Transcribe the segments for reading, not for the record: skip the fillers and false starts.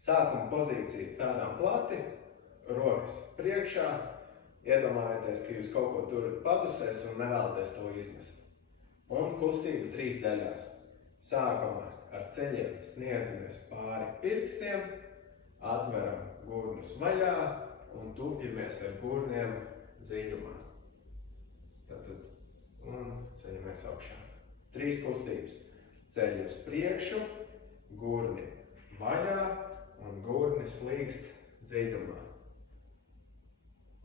Sākuma pozīcija pēdām plati, rokas priekšā. Iedomājieties, ka jūs kaut ko turat padusēs un nevēlaties to izmest. Un kustība 3 daļās. Sākumā ar ceļiem sniedzamies pāri pirkstiem, atveram gurnus vaļā un tupjamies ar gurniem dziļumā. Un ceļamies augšā. 3 kustības. Ceļi uz priekšu, gurni vaļā un gurni slīkst dziļumā.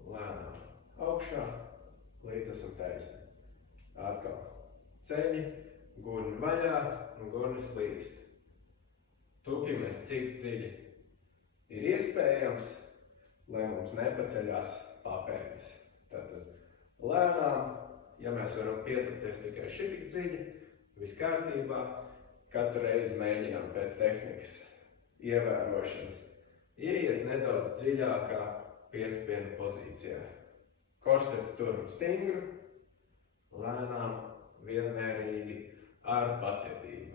Lēnām augšā, līdz esam taisni. Atkal ceļi, gurni vaļā un gurni slīkst. Tupjamies cik dziļi ir iespējams, lai mums nepaceļās papēdis. Tātad lēnām, ja mēs varam pietupties tikai šitik dziļi, viss kārtībā, katru reizi mēģinām pēc tehnikas ievērošanas ieiet nedaudz dziļākā pietupiena pozīcijā. Korseti turam stingru, lēnām, vienmērīgi, ar pacietību.